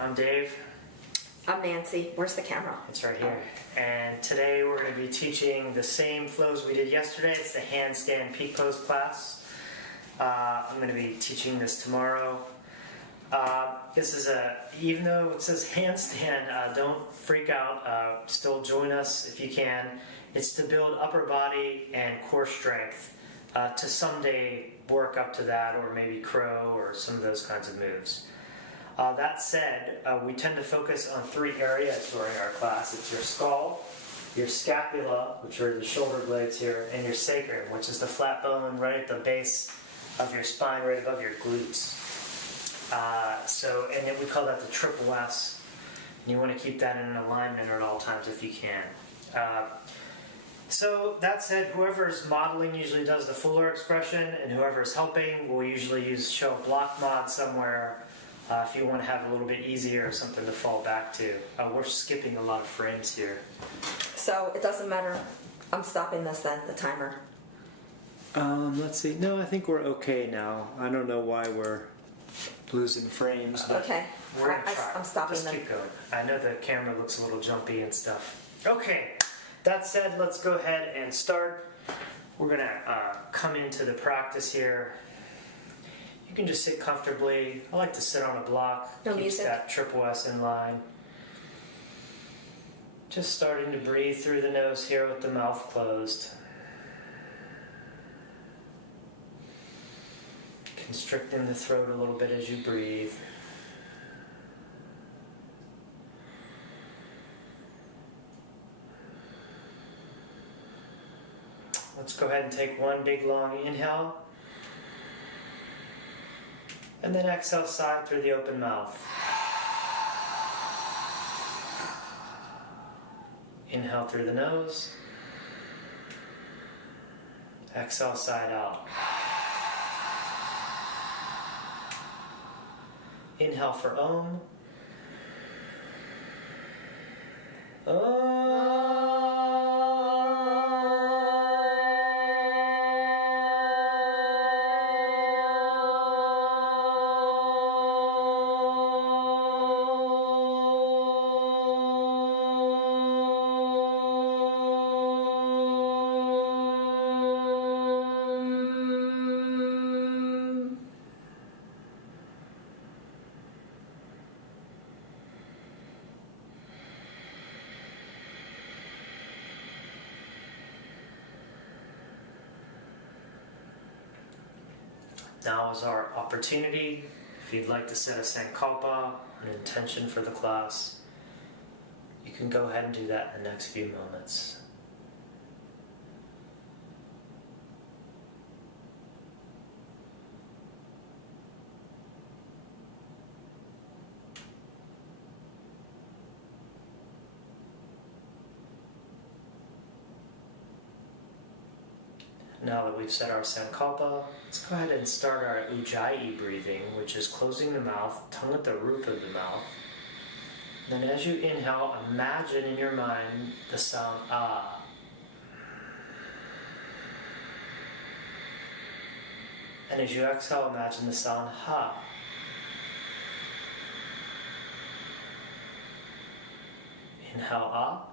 I'm Dave. I'm Nancy. Where's the camera? It's right here. And today we're going to be teaching the same flows we did yesterday. It's the handstand peak pose class. I'm going to be teaching this tomorrow. Even though it says handstand, don't freak out. Still join us if you can. It's to build upper body and core strength to someday work up to that, or maybe crow or some of those kinds of moves. That said, we tend to focus on three areas during our class. It's your skull, your scapula, which are the shoulder blades here, and your sacrum, which is the flat bone right at the base of your spine, right above your glutes. And then we call that the triple S. And you want to keep that in alignment at all times if you can. So that said, whoever's modeling usually does the fuller expression, and whoever's helping will usually show a block mod somewhere if you want to have a little bit easier or something to fall back to. We're skipping a lot of frames here. So it doesn't matter. I'm stopping this then, the timer. Let's see. No, I think we're okay now. I don't know why we're losing frames. But Okay. We're going to try. I'm stopping Just them. keep going. I know the camera looks a little jumpy and stuff. Okay. That said, let's go ahead and start. We're going to come into the practice here. You can just sit comfortably. I like to sit on a block. No Keeps music. that triple S in line. Just starting to breathe through the nose here with the mouth closed. Constricting the throat a little bit as you breathe. Let's go ahead and take one big long inhale. And then exhale, sigh through the open mouth. Inhale through the nose. Exhale, side out. Inhale for Om. Now is our opportunity. If you'd like to set a sankalpa, an intention for the class, you can go ahead and do that in the next few moments. Now that we've set our sankalpa, let's go ahead and start our ujjayi breathing, which is closing the mouth, tongue at the roof of the mouth. Then as you inhale, imagine in your mind the sound ah. And as you exhale, imagine the sound ha. Inhale ah.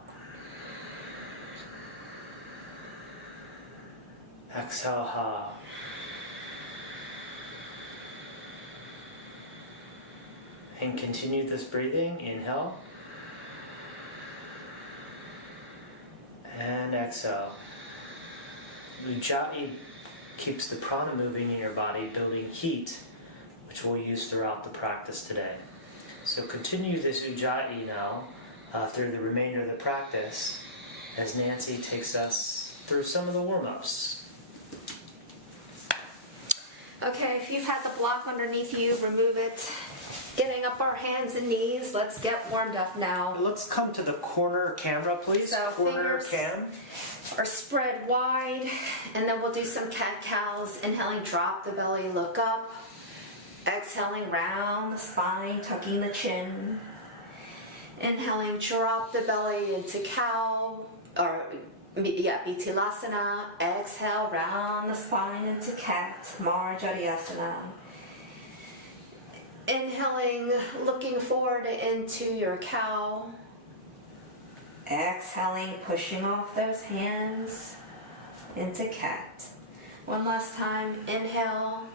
Exhale, ha. And continue this breathing. Inhale. And exhale. Ujjayi keeps the prana moving in your body, building heat, which we'll use throughout the practice today. So continue this ujjayi now through the remainder of the practice as Nancy takes us through some of the warm-ups. Okay, if you've had the block underneath you, remove it. Getting up our hands and knees. Let's get warmed up now. Let's come to the corner camera, please. So Corner fingers cam. are spread wide, and then we'll do some cat-cows. Inhaling, drop the belly, look up. Exhaling, round the spine, tucking the chin. Inhaling, drop the belly into cow, or Bitilasana. Exhale, round the spine into cat, Marjariasana. Inhaling, looking forward into your cow. Exhaling, pushing off those hands into cat. One last time, inhale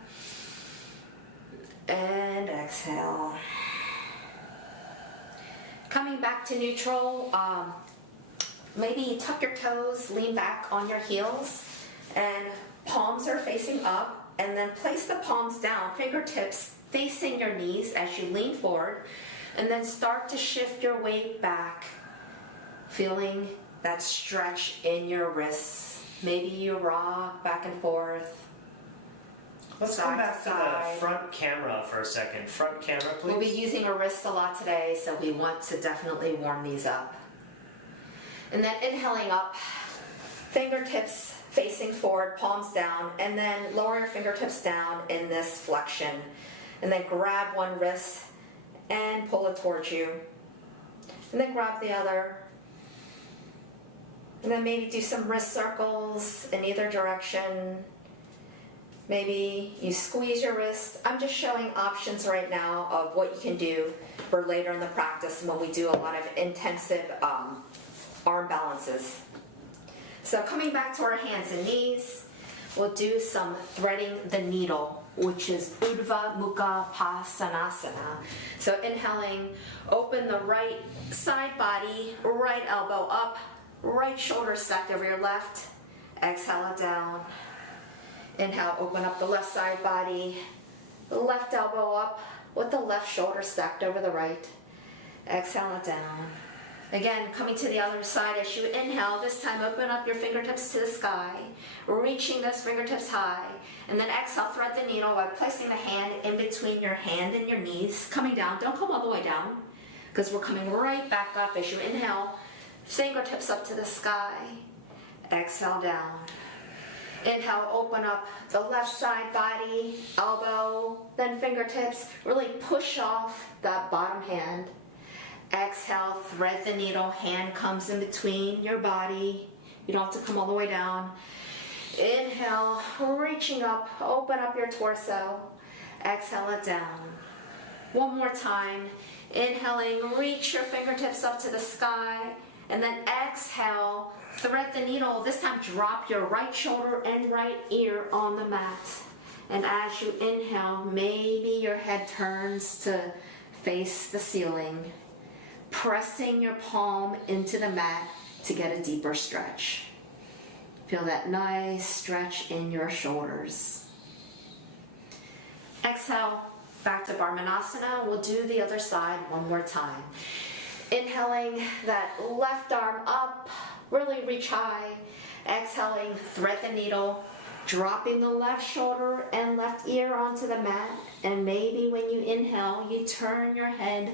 and exhale. Coming back to neutral, maybe tuck your toes, lean back on your heels, and palms are facing up, and then place the palms down, fingertips facing your knees as you lean forward, and then start to shift your weight back, feeling that stretch in your wrists. Maybe you rock back and forth. Let's side come back to side. the front camera for a second. Front camera, please. We'll be using our wrists a lot today, so we want to definitely warm these up. And then inhaling up, fingertips facing forward, palms down, and then lower your fingertips down in this flexion. And then grab one wrist and pull it towards you. And then grab the other. And then maybe do some wrist circles in either direction. Maybe you squeeze your wrist. I'm just showing options right now of what you can do for later in the practice when we do a lot of intensive arm balances. So coming back to our hands and knees, we'll do some threading the needle, which is Urdhva Mukha Pasanasana. So inhaling, open the right side body, right elbow up, right shoulder stacked over your left. Exhale it down. Inhale, open up the left side body, left elbow up with the left shoulder stacked over the right. Exhale it down. Again, coming to the other side as you inhale, this time open up your fingertips to the sky, reaching those fingertips high, and then exhale, thread the needle by placing the hand in between your hand and your knees, coming down. Don't come all the way down, because we're coming right back up as you inhale, fingertips up to the sky, exhale down. Inhale, open up the left side body, elbow, then fingertips, really push off that bottom hand. Exhale, thread the needle, hand comes in between your body. You don't have to come all the way down. Inhale, reaching up, open up your torso. Exhale it down. One more time. Inhaling, reach your fingertips up to the sky. And then exhale, thread the needle. This time drop your right shoulder and right ear on the mat. And as you inhale, maybe your head turns to face the ceiling. Pressing your palm into the mat to get a deeper stretch. Feel that nice stretch in your shoulders. Exhale, back to Barmanasana. We'll do the other side one more time. Inhaling that left arm up, really reach high. Exhaling, thread the needle, dropping the left shoulder and left ear onto the mat. And maybe when you inhale, you turn your head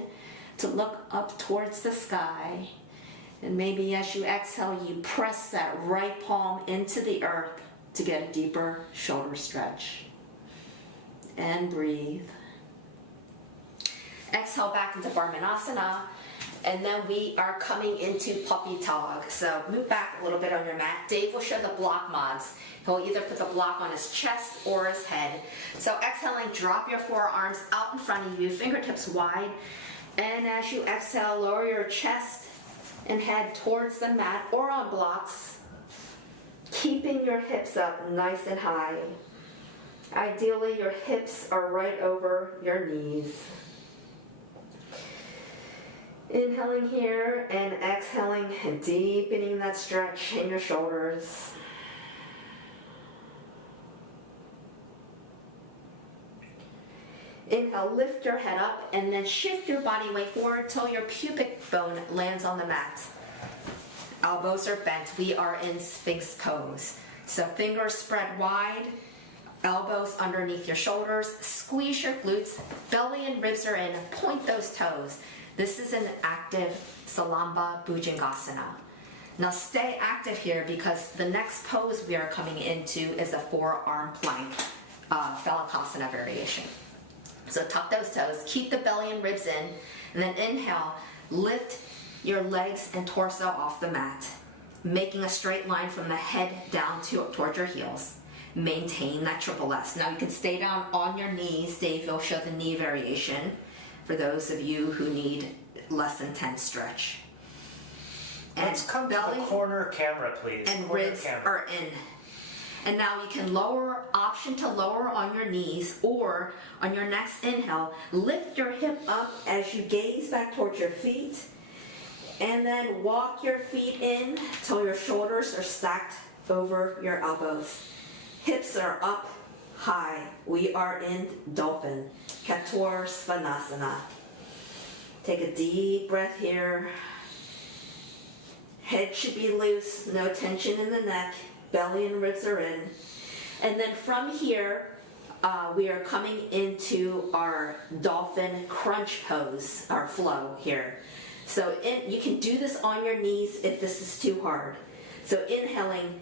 to look up towards the sky. And maybe as you exhale, you press that right palm into the earth to get a deeper shoulder stretch. And breathe. Exhale back into Barmanasana. And then we are coming into puppy dog. So move back a little bit on your mat. Dave will show the block mods. He'll either put the block on his chest or his head. So exhaling, drop your forearms out in front of you, fingertips wide. And as you exhale, lower your chest and head towards the mat or on blocks, keeping your hips up nice and high. Ideally, your hips are right over your knees. Inhaling here and exhaling and deepening that stretch in your shoulders. Inhale, lift your head up and then shift your body weight forward till your pubic bone lands on the mat. Elbows are bent. We are in Sphinx pose. So fingers spread wide, elbows underneath your shoulders, squeeze your glutes, belly and ribs are in, point those toes. This is an active Salamba Bhujangasana. Now stay active here because the next pose we are coming into is a forearm plank, Phalakasana variation. So tuck those toes, keep the belly and ribs in, and then inhale, lift your legs and torso off the mat, making a straight line from the head down towards your heels. maintain that triple S. Now you can stay down on your knees. Dave will show the knee variation for those of you who need less intense stretch. Let's come to the corner camera, please. And corner ribs camera. are in. And now you can option to lower on your knees, or on your next inhale, lift your hip up as you gaze back towards your feet. And then walk your feet in till your shoulders are stacked over your elbows. Hips are up high. We are in Dolphin, Katur Svanasana. Take a deep breath here. Head should be loose, no tension in the neck. Belly and ribs are in. And then from here, we are coming into our dolphin crunch pose, our flow here. So you can do this on your knees if this is too hard. So inhaling,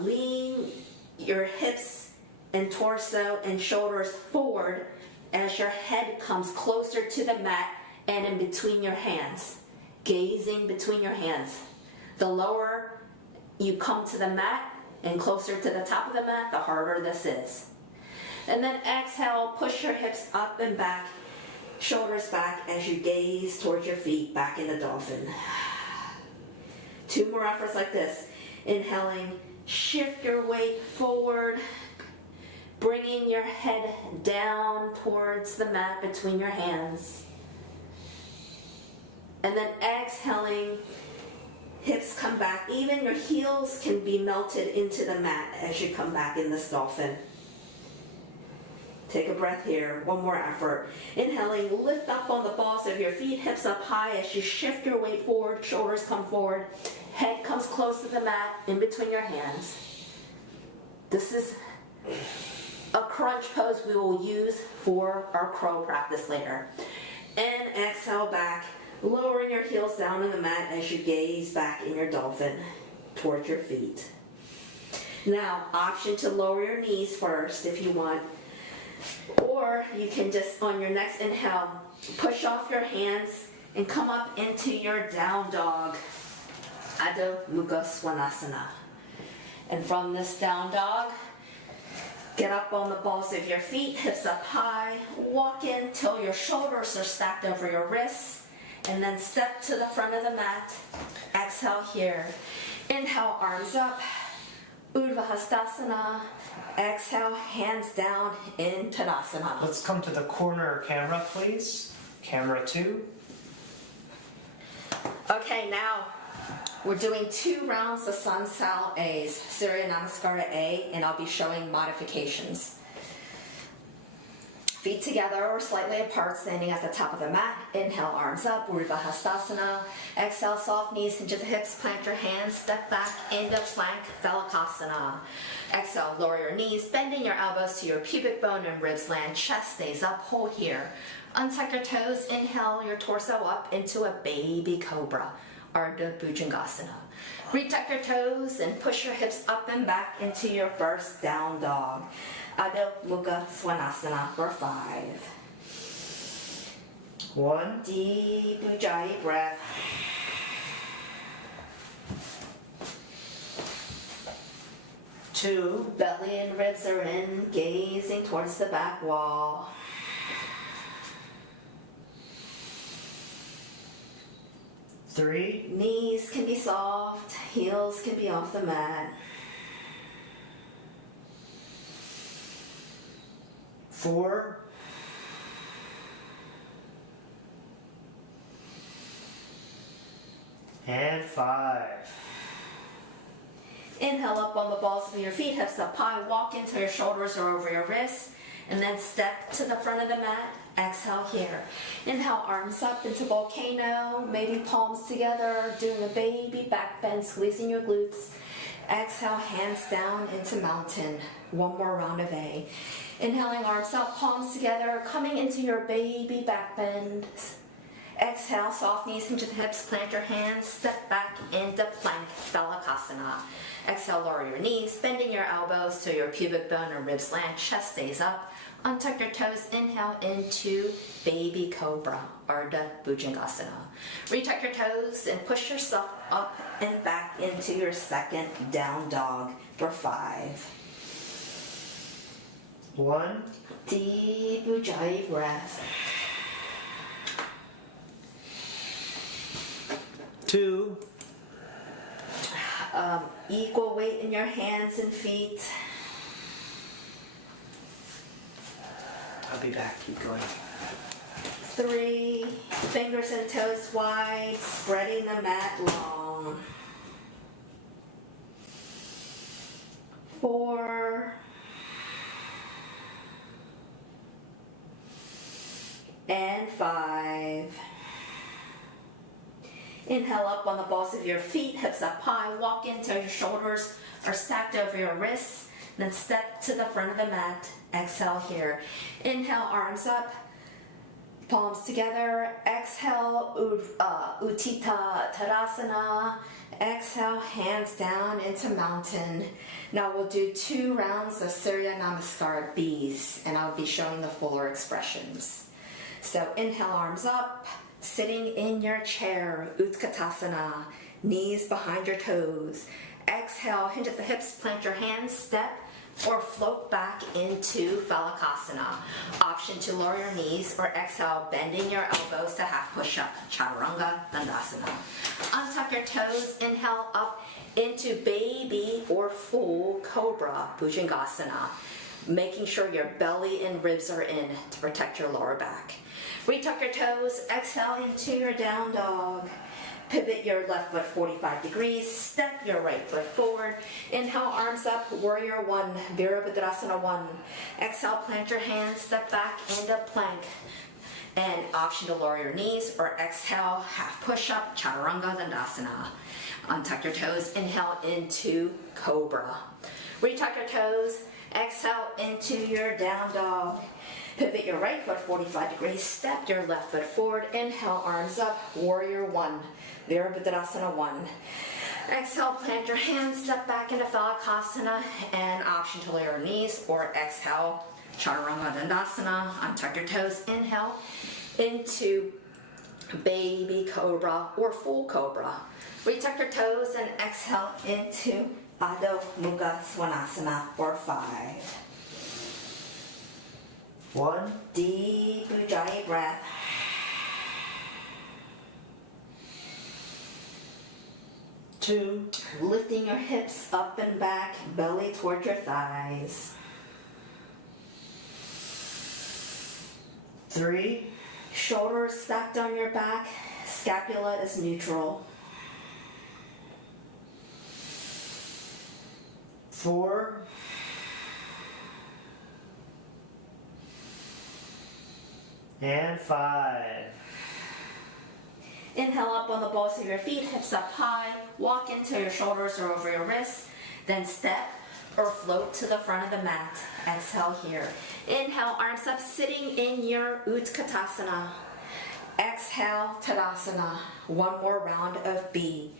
lean your hips and torso and shoulders forward as your head comes closer to the mat and in between your hands. Gazing between your hands. The lower you come to the mat and closer to the top of the mat, the harder this is. And then exhale, push your hips up and back, shoulders back as you gaze towards your feet back in the dolphin. 2 more efforts like this. Inhaling, shift your weight forward, bringing your head down towards the mat between your hands. And then exhaling, hips come back. Even your heels can be melted into the mat as you come back in this dolphin. Take a breath here. 1 more effort. Inhaling, lift up on the balls of your feet, hips up high as you shift your weight forward, shoulders come forward, head comes close to the mat, in between your hands. This is a crunch pose we will use for our crow practice later. And exhale back, lowering your heels down in the mat as you gaze back in your dolphin towards your feet. Now, option to lower your knees first if you want. Or you can just, on your next inhale, push off your hands and come up into your down dog, Adho Mukha Svanasana. And from this down dog, get up on the balls of your feet, hips up high, walk in till your shoulders are stacked over your wrists, and then step to the front of the mat. Exhale here. Inhale, arms up, Urdhva Hastasana. Exhale, hands down in Tadasana. Let's come to the corner camera, please. Camera 2. Okay, now we're doing 2 rounds of Sun Sal A's, Surya Namaskara A, and I'll be showing modifications. Feet together or slightly apart, standing at the top of the mat. Inhale, arms up, Urdhva Hastasana. Exhale, soft knees into the hips, plant your hands, step back into plank, Thalakasana. Exhale, lower your knees, bending your elbows to your pubic bone and ribs land, chest stays up, hold here. Untuck your toes, inhale your torso up into a baby cobra, Ardha Bhujangasana. Retuck your toes and push your hips up and back into your first down dog. Adho Mukha Svanasana for 5. 1, Deep Ujjayi breath. 2, Belly and ribs are in, gazing towards the back wall. 3, Knees can be soft, heels can be off the mat. 4, and 5. Inhale up on the balls of your feet, hips up high, walk into your shoulders or over your wrists, and then step to the front of the mat. Exhale here. Inhale, arms up into volcano, maybe palms together, doing a baby back bend, squeezing your glutes. Exhale, hands down into mountain. 1 more round of A. Inhaling, arms up, palms together, coming into your baby back bend. Exhale, soft knees into the hips, plant your hands, step back into plank, Thalakasana. Exhale, lower your knees, bending your elbows to your pubic bone or ribs land, chest stays up. Untuck your toes, inhale into baby cobra, Ardha Bhujangasana. Retuck your toes and push yourself up and back into your second down dog for 5. 1, Deep Ujjayi breath. 2, Equal weight in your hands and feet. I'll be back. Keep going. 3, fingers and toes wide, spreading the mat long. 4, and 5. Inhale up on the balls of your feet, hips up high, walk until your shoulders are stacked over your wrists, then step to the front of the mat. Exhale here. Inhale, arms up, palms together. Exhale, Uttita Tadasana. Exhale, hands down into mountain. Now we'll do 2 rounds of Surya Namaskar B's, and I'll be showing the fuller expressions. So inhale, arms up, sitting in your chair, Utkatasana, knees behind your toes. Exhale, hinge at the hips, plant your hands, step, or float back into Phalakasana. Option to lower your knees, or exhale, bending your elbows to half push-up, Chaturanga Dandasana. Untuck your toes, inhale up into baby or full cobra, Bhujangasana, making sure your belly and ribs are in to protect your lower back. Retuck your toes, exhale into your down dog. Pivot your left foot 45 degrees, step your right foot forward. Inhale, arms up, warrior 1, Virabhadrasana 1. Exhale, plant your hands, step back into plank. And option to lower your knees, or exhale, half push-up, Chaturanga Dandasana. Untuck your toes, inhale into cobra. Retuck your toes, exhale into your down dog. Pivot your right foot 45 degrees, step your left foot forward, inhale, arms up, warrior 1, Virabhadrasana 1. Exhale, plant your hands, step back into Phalakasana, and option to lower your knees, or exhale, Chaturanga Dandasana. Untuck your toes, inhale into baby cobra or full cobra. Retuck your toes and exhale into Adho Mukha Svanasana or 5. 1, Deep Ujjayi breath. 2, Lifting your hips up and back, belly towards your thighs. 3, Shoulders stacked on your back, scapula is neutral. 4, and 5. Inhale up on the balls of your feet, hips up high, walk until your shoulders are over your wrists, then step or float to the front of the mat. Exhale here. Inhale, arms up, sitting in your Utkatasana. Exhale, Tadasana. 1 more round of B.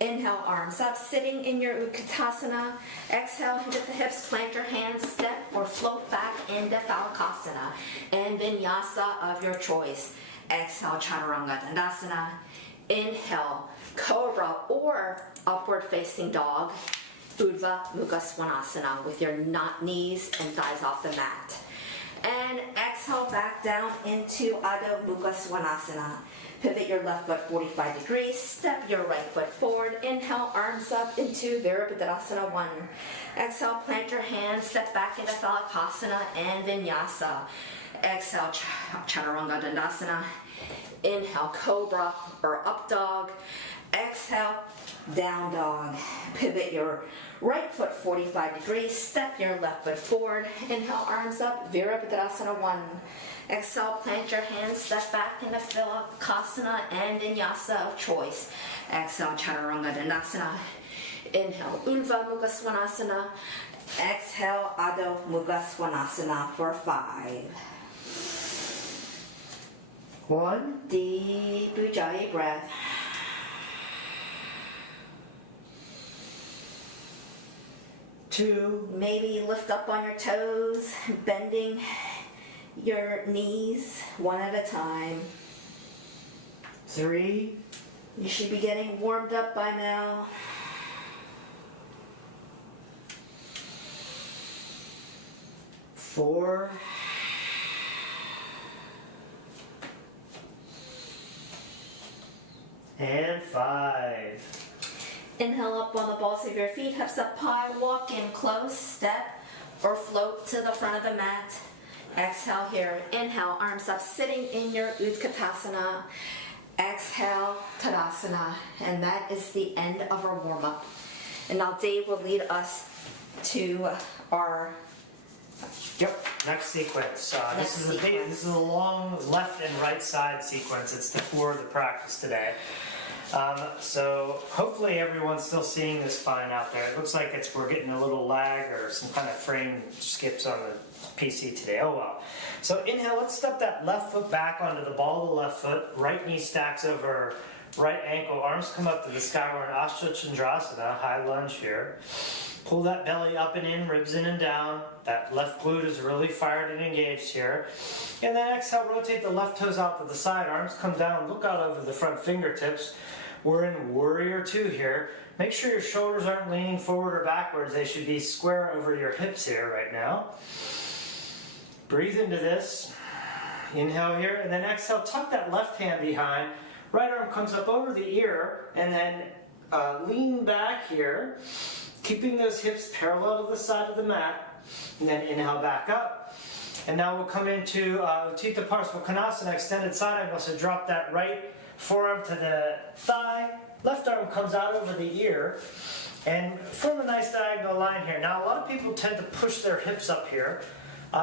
Inhale, arms up, sitting in your Utkatasana. Exhale, hinge at the hips, plant your hands, step or float back into Phalakasana and Vinyasa of your choice. Exhale, Chaturanga Dandasana. Inhale, Cobra or Upward Facing Dog, Urdhva Mukha Svanasana, with your knees and thighs off the mat. And exhale back down into Adho Mukha Svanasana. Pivot your left foot 45 degrees, step your right foot forward. Inhale, arms up into Virabhadrasana 1. Exhale, plant your hands, step back into Phalakasana and Vinyasa. Exhale, Chaturanga Dandasana. Inhale, Cobra or Up Dog. Exhale, Down Dog. Pivot your right foot 45 degrees, step your left foot forward. Inhale, arms up, Virabhadrasana 1. Exhale, plant your hands, step back into Phalakasana and Vinyasa of choice. Exhale, Chaturanga Dandasana. Inhale, Urdhva Mukha Svanasana. Exhale, Adho Mukha Svanasana for 5. 1, Deep Ujjayi breath. 2, Maybe lift up on your toes, bending your knees one at a time. 3, You should be getting warmed up by now. 4, 4, and 5. Inhale up on the balls of your feet, hips up high, walk in close, step, or float to the front of the mat. Exhale here. Inhale, arms up, sitting in your Utkatasana. Exhale, Tadasana. And that is the end of our warm-up. And now Dave will lead us to our Yep, next sequence. This is a long left and right side sequence. It's the core of the practice today. So hopefully everyone's still seeing this fine out there. It looks like we're getting a little lag or some kind of frame skips on the PC today. Oh well. So inhale, let's step that left foot back onto the ball of the left foot. Right knee stacks over right ankle. Arms come up to the sky. We're in Ashtha Chandrasana, high lunge here. Pull that belly up and in, ribs in and down. That left glute is really fired and engaged here. And then exhale, rotate the left toes out to the side. Arms come down, look out over the front fingertips. We're in Warrior 2 here. Make sure your shoulders aren't leaning forward or backwards. They should be square over your hips here right now. Breathe into this. Inhale here, and then exhale, tuck that left hand behind. Right arm comes up over the ear, and then lean back here. Keeping those hips parallel to the side of the mat, and then inhale back up. And now we'll come into Utthita Parsvakonasana, extended side angle. So drop that right forearm to the thigh, left arm comes out over the ear, and form a nice diagonal line here. Now a lot of people tend to push their hips up here.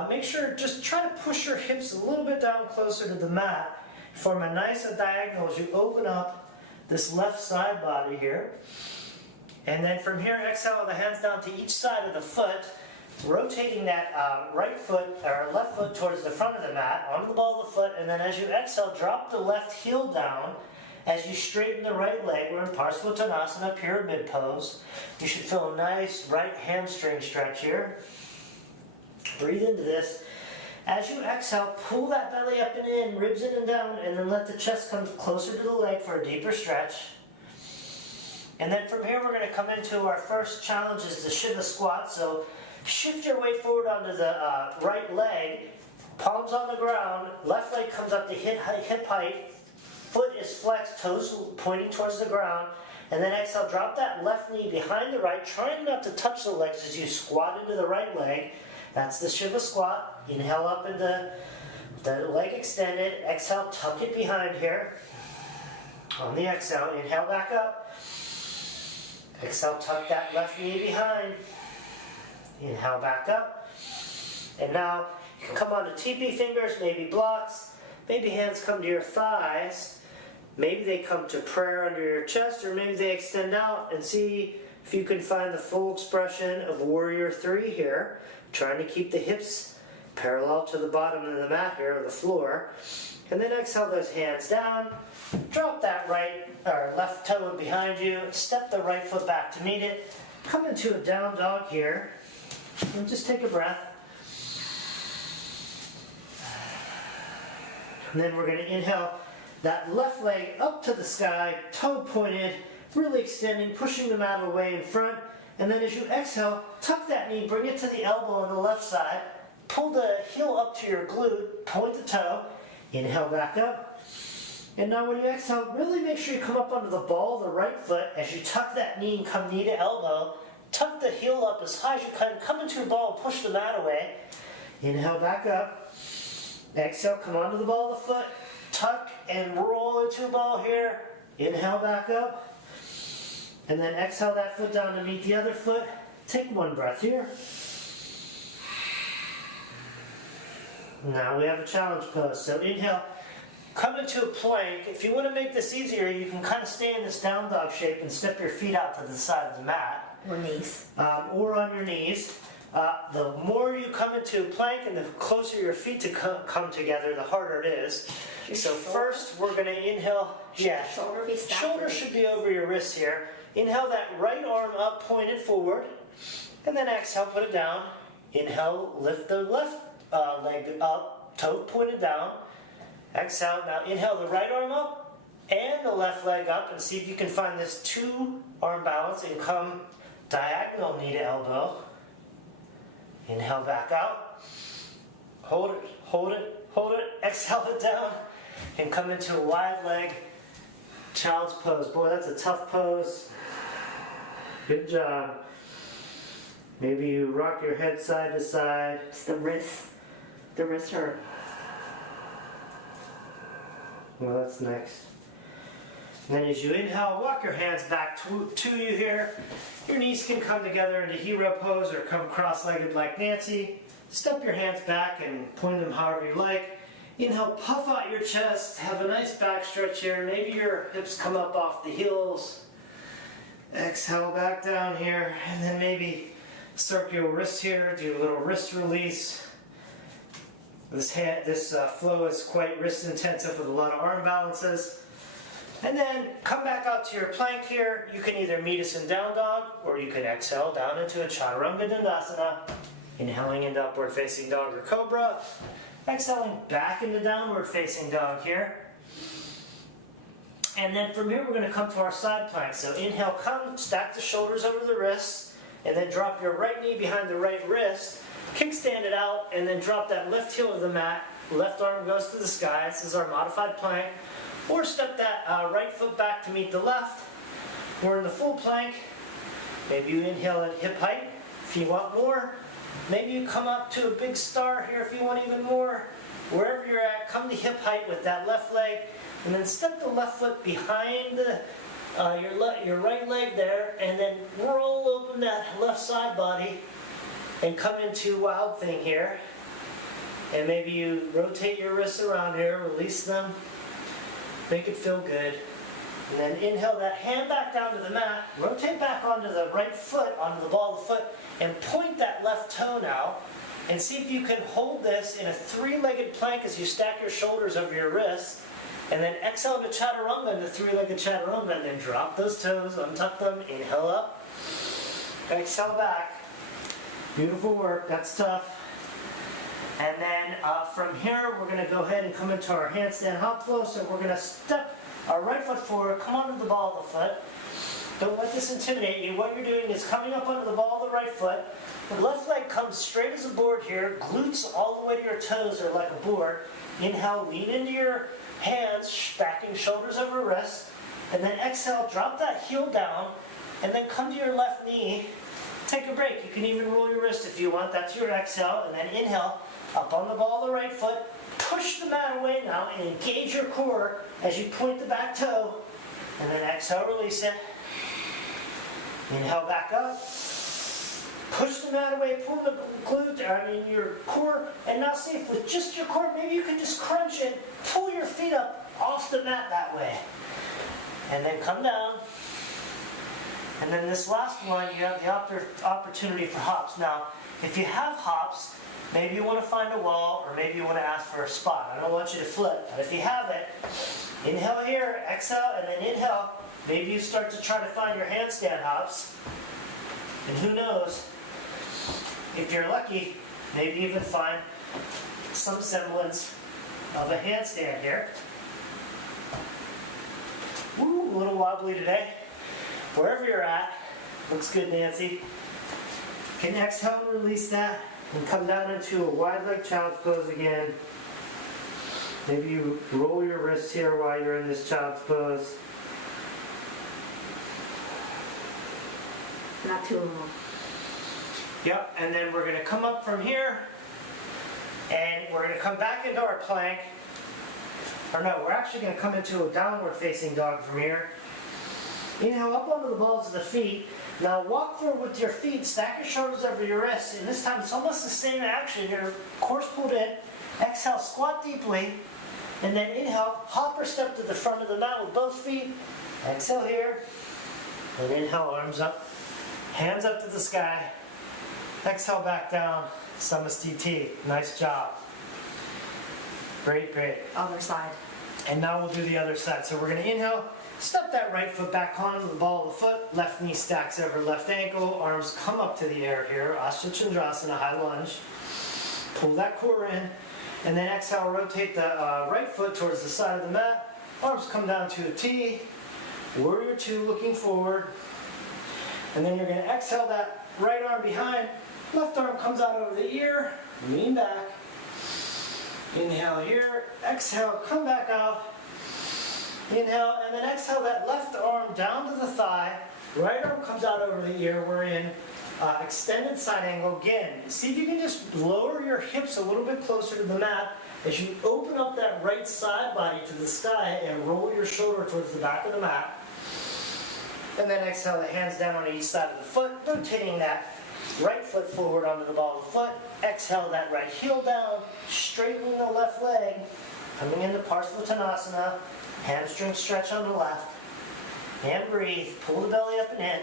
Make sure, just try to push your hips a little bit down closer to the mat. Form a nice diagonal as you open up this left side body here. And then from here, exhale with the hands down to each side of the foot, rotating that right foot or left foot towards the front of the mat, onto the ball of the foot, and then as you exhale, drop the left heel down as you straighten the right leg. We're in Parsvottanasana, pyramid pose. You should feel a nice right hamstring stretch here. Breathe into this. As you exhale, pull that belly up and in, ribs in and down, and then let the chest come closer to the leg for a deeper stretch. And then from here, we're going to come into our first challenge is the Shiva squat. So shift your weight forward onto the right leg, palms on the ground, left leg comes up to hip height, foot is flexed, toes pointing towards the ground, and then exhale, drop that left knee behind the right, trying not to touch the legs as you squat into the right leg. That's the Shiva squat. Inhale up into the leg extended, exhale, tuck it behind here. On the exhale, inhale back up. Exhale, tuck that left knee behind. Inhale back up. And now you can come onto TP fingers, maybe blocks. Maybe hands come to your thighs. Maybe they come to prayer under your chest, or maybe they extend out, and see if you can find the full expression of Warrior 3 here. Trying to keep the hips parallel to the bottom of the mat here, or the floor. And then exhale those hands down. Drop that right or left toe behind you. Step the right foot back to meet it. Come into a down dog here. And just take a breath. And then we're going to inhale that left leg up to the sky, toe pointed, really extending, pushing the mat away in front. And then as you exhale, tuck that knee, bring it to the elbow on the left side. Pull the heel up to your glute, point the toe. Inhale back up. And now when you exhale, really make sure you come up onto the ball of the right foot as you tuck that knee and come knee to elbow. Tuck the heel up as high as you can. Come into your ball and push the mat away. Inhale back up. Exhale, come onto the ball of the foot. Tuck and roll into a ball here. Inhale back up. And then exhale that foot down to meet the other foot. Take one breath here. Now we have a challenge pose. So inhale, come into a plank. If you want to make this easier, you can kind of stay in this down dog shape and step your feet out to the side of the mat. or knees. Or on your knees. The more you come into a plank and the closer your feet to come together, the harder it is. So first we're going to inhale. Yeah, shoulder should be over your wrist here. Inhale that right arm up, pointed forward. And then exhale, put it down. Inhale, lift the left leg up, toe pointed down. Exhale, now inhale the right arm up and the left leg up, and see if you can find this two arm balance and come diagonal knee to elbow. Inhale back out. hold it, hold it, hold it, exhale it down, and come into a wide leg child's pose. Boy, that's a tough pose. Good job. Maybe you rock your head side to side. It's the wrist. The wrist hurt. Well, that's next. Then as you inhale, walk your hands back to you here. Your knees can come together into hero pose or come cross-legged like Nancy. Step your hands back and point them however you like. Inhale, puff out your chest. Have a nice back stretch here. Maybe your hips come up off the heels. Exhale back down here. And then maybe circle your wrist here. Do a little wrist release. This flow is quite wrist intensive with a lot of arm balances. And then come back out to your plank here. You can either meet us in down dog or you can exhale down into a chaturanga dandasana. Inhaling into upward facing dog or cobra. Exhaling back into downward facing dog here. And then from here we're going to come to our side plank. So inhale, come, stack the shoulders over the wrists, and then drop your right knee behind the right wrist. Kickstand it out, and then drop that left heel to the mat. Left arm goes to the sky. This is our modified plank. Or step that right foot back to meet the left. We're in the full plank. Maybe you inhale at hip height if you want more. Maybe you come up to a big star here if you want even more. Wherever you're at, come to hip height with that left leg. And then step the left foot behind your right leg there. And then roll open that left side body. And come into wild thing here. And maybe you rotate your wrists around here, release them. Make it feel good. And then inhale that hand back down to the mat. Rotate back onto the right foot, onto the ball of the foot, and point that left toe now. And see if you can hold this in a three-legged plank as you stack your shoulders over your wrists. And then exhale to chaturanga, into three-legged chaturanga, and then drop those toes, untuck them, inhale up. Exhale back. Beautiful work, that's tough. And then from here, we're going to go ahead and come into our handstand hop flow. So we're going to step our right foot forward, come onto the ball of the foot. Don't let this intimidate you. What you're doing is coming up onto the ball of the right foot. The left leg comes straight as a board here. Glutes all the way to your toes are like a board. Inhale, lean into your hands, stacking shoulders over wrists. And then exhale, drop that heel down. And then come to your left knee. Take a break. You can even roll your wrist if you want. That's your exhale. And then inhale. Up on the ball of the right foot, push the mat away now and engage your core as you point the back toe. And then exhale, release it. Inhale back up. Push the mat away, pull the your core. And now see if with just your core, maybe you can just crunch it, pull your feet up off the mat that way. And then come down. And then this last one, you have the opportunity for hops. Now, if you have hops, maybe you want to find a wall, or maybe you want to ask for a spot. I don't want you to flip, but if you have it, inhale here, exhale, and then inhale. Maybe you start to try to find your handstand hops. And who knows, if you're lucky, maybe even find some semblance of a handstand here. Woo, a little wobbly today. Wherever you're at, looks good, Nancy. Can exhale and release that. And come down into a wide leg child's pose again. Maybe you roll your wrists here while you're in this child's pose. Not too long. Yep, and then we're going to come up from here. And we're going to come back into our plank. Or no, we're actually going to come into a downward facing dog from here. Inhale up onto the balls of the feet. Now walk forward with your feet, stack your shoulders over your wrists, and this time it's almost the same action. Your core's pulled in. Exhale, squat deeply, and then inhale, hop or step to the front of the mat with both feet. Exhale here, and inhale, arms up, hands up to the sky. Exhale back down, Samasthiti. Nice job. Great, great. Other side. And now we'll do the other side. So we're going to inhale. Step that right foot back onto the ball of the foot. Left knee stacks over left ankle. Arms come up to the air here. Ashtha Chandrasana, high lunge. Pull that core in. And then exhale, rotate the right foot towards the side of the mat. Arms come down to a T. Warrior two, looking forward. And then you're going to exhale that right arm behind. Left arm comes out over the ear. Lean back. Inhale here, exhale, come back out. Inhale, and then exhale that left arm down to the thigh. Right arm comes out over the ear. We're in extended side angle again. See if you can just lower your hips a little bit closer to the mat as you open up that right side body to the sky and roll your shoulder towards the back of the mat. And then exhale the hands down on each side of the foot, rotating that right foot forward onto the ball of the foot. Exhale that right heel down, straightening the left leg, coming into Parsvottanasana, hamstring stretch on the left. And breathe, pull the belly up and in.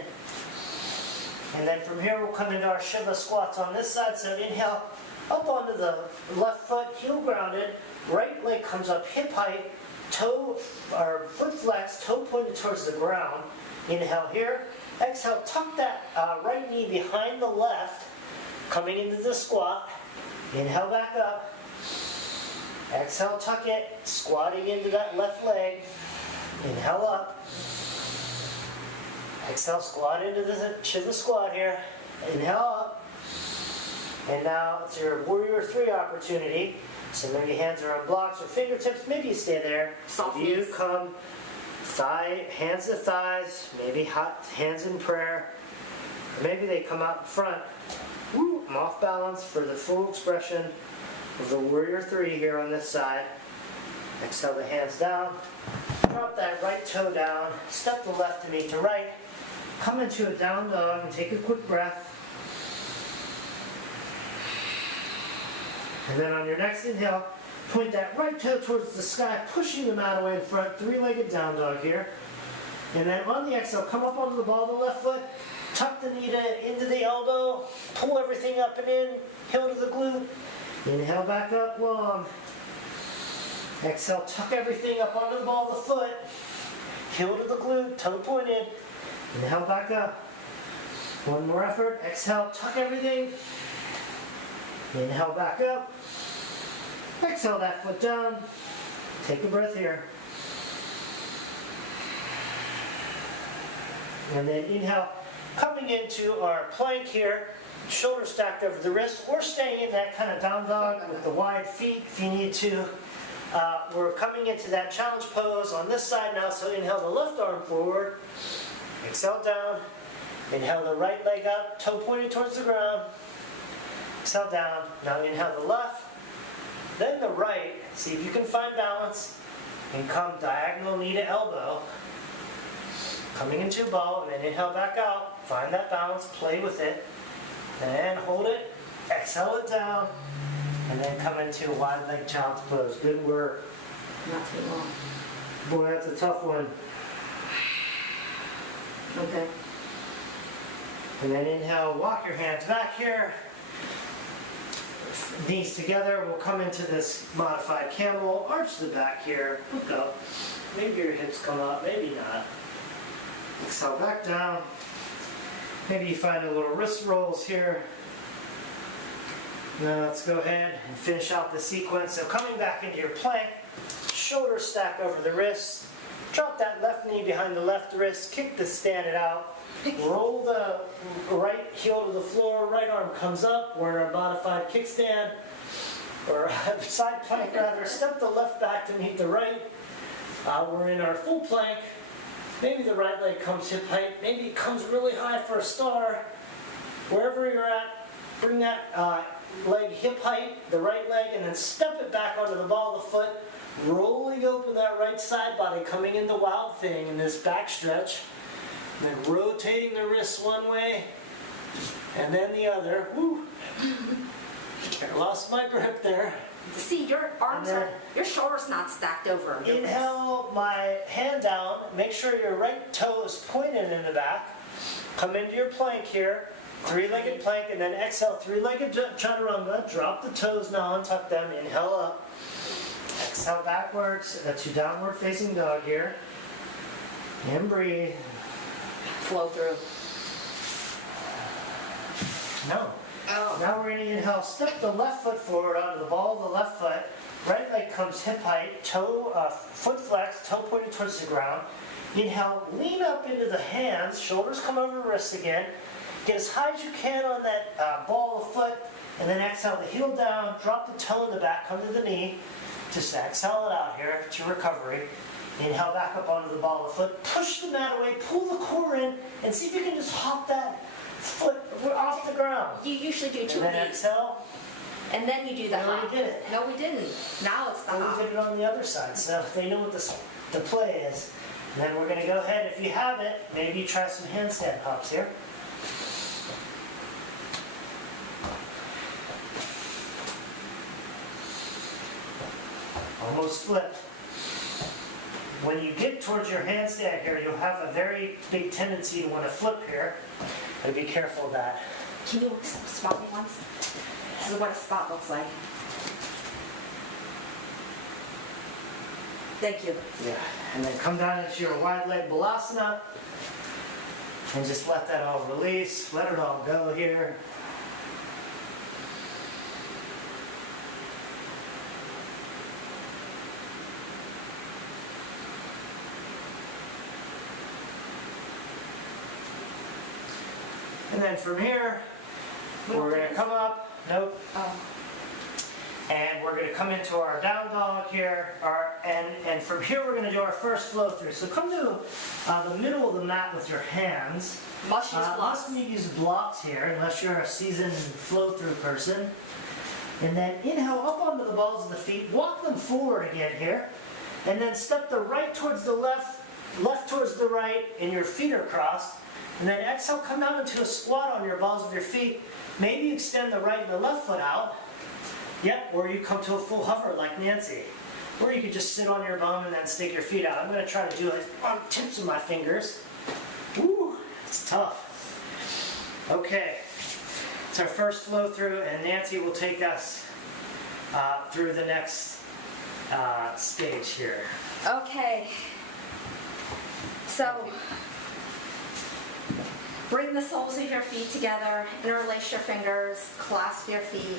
And then from here we'll come into our Shiva squats on this side. So inhale, up onto the left foot, heel grounded. Right leg comes up hip height, toe or foot flex, toe pointed towards the ground. Inhale here. Exhale, tuck that right knee behind the left, coming into the squat. Inhale back up. Exhale, tuck it, squatting into that left leg. Inhale up. Exhale, squat into the Shiva squat here. Inhale up. And now it's your Warrior 3 opportunity. So maybe hands are on blocks or fingertips. Maybe you stay there. Soft If you knees. come hands to thighs, maybe hot hands in prayer. Or maybe they come out in front. Woo, I'm off balance for the full expression of the Warrior 3 here on this side. Exhale the hands down. Drop that right toe down. Step the left to meet the right. Come into a down dog and take a quick breath. And then on your next inhale, point that right toe towards the sky, pushing the mat away in front, three-legged down dog here. And then on the exhale, come up onto the ball of the left foot, tuck the knee into the elbow, pull everything up and in, heel to the glute. Inhale back up long. Exhale, tuck everything up onto the ball of the foot, heel to the glute, toe pointed. Inhale back up. One more effort. Exhale, tuck everything. Inhale back up. Exhale that foot down. Take a breath here. And then inhale, coming into our plank here, shoulder stacked over the wrist. We're staying in that kind of down dog with the wide feet if you need to. We're coming into that challenge pose on this side now, so inhale the left arm forward. Exhale down. Inhale the right leg up, toe pointed towards the ground. Exhale down. Now inhale the left, then the right. See if you can find balance. And come diagonal knee to elbow. Coming into a bow, and then inhale back out. Find that balance, play with it. And hold it. Exhale it down. And then come into a wide leg child's pose. Good work. Not too long. Boy, that's a tough one. Okay. And then inhale, walk your hands back here. Knees together, we'll come into this modified camel. Arch the back here, look up. Maybe your hips come up, maybe not. Exhale back down. Maybe you find a little wrist rolls here. Now let's go ahead and finish out the sequence. So coming back into your plank, shoulders stack over the wrists. Drop that left knee behind the left wrist, kick the stand it out. Roll the right heel to the floor, right arm comes up. We're in a modified kickstand, or side plank rather. Step the left back to meet the right. We're in our full plank. Maybe the right leg comes hip height. Maybe it comes really high for a star. Wherever you're at, bring that leg hip height, the right leg, and then step it back onto the ball of the foot. Rolling open that right side body, coming into Wild Thing in this back stretch. And then rotating the wrists one way, and then the other. Woo! I lost my grip there. See, your arms And then- are, your shoulders not stacked over your wrists. Inhale my hand down. Make sure your right toe is pointed in the back. Come into your plank here. Three-legged plank, and then exhale, three-legged chaturanga. Drop the toes now, untuck them. Inhale up. Exhale backwards. That's your downward facing dog here. And breathe. Flow through. No. Oh. Now we're going to inhale. Step the left foot forward onto the ball of the left foot. Right leg comes hip height. Foot flex. Toe pointed towards the ground. Inhale. Lean up into the hands. Shoulders come over wrists again. Get as high as you can on that ball of foot, and then exhale the heel down, drop the toe in the back, come to the knee. Just exhale it out here to recovery. Inhale back up onto the ball of foot. Push the mat away, pull the core in, and see if you can just hop that foot off the ground. You usually do two And of then these. exhale. And then you do the We already hop. did it. No, we didn't. Now it's the And hop. we did it on the other side, so they know what the play is. And then we're going to go ahead, if you have it, maybe you try some handstand hops here. Almost flipped. When you get towards your handstand here, you'll have a very big tendency to want to flip here. And be careful of that. Can you spot me once? This is what a spot looks like. Thank you. Yeah, and then come down into your wide leg balasana. And just let that all release, let it all go here. And then from here, we're going to come up, nope, Oh. and we're going to come into our down dog here, and from here we're going to do our first flow through. So come to the middle of the mat with your hands. Must use blocks. Unless you use blocks here, unless you're a seasoned flow through person. And then inhale up onto the balls of the feet, walk them forward again here, and then step the right towards the left, left towards the right, and your feet are crossed. And then exhale, come down into a squat on your balls of your feet. Maybe extend the right and the left foot out. Yep, or you come to a full hover like Nancy. Or you could just sit on your bum and then stick your feet out. I'm going to try to do it on tips of my fingers. Woo, it's tough. Okay, it's our first flow through, and Nancy will take us through the next stage here. Okay. So, bring the soles of your feet together, interlace your fingers, clasp your feet.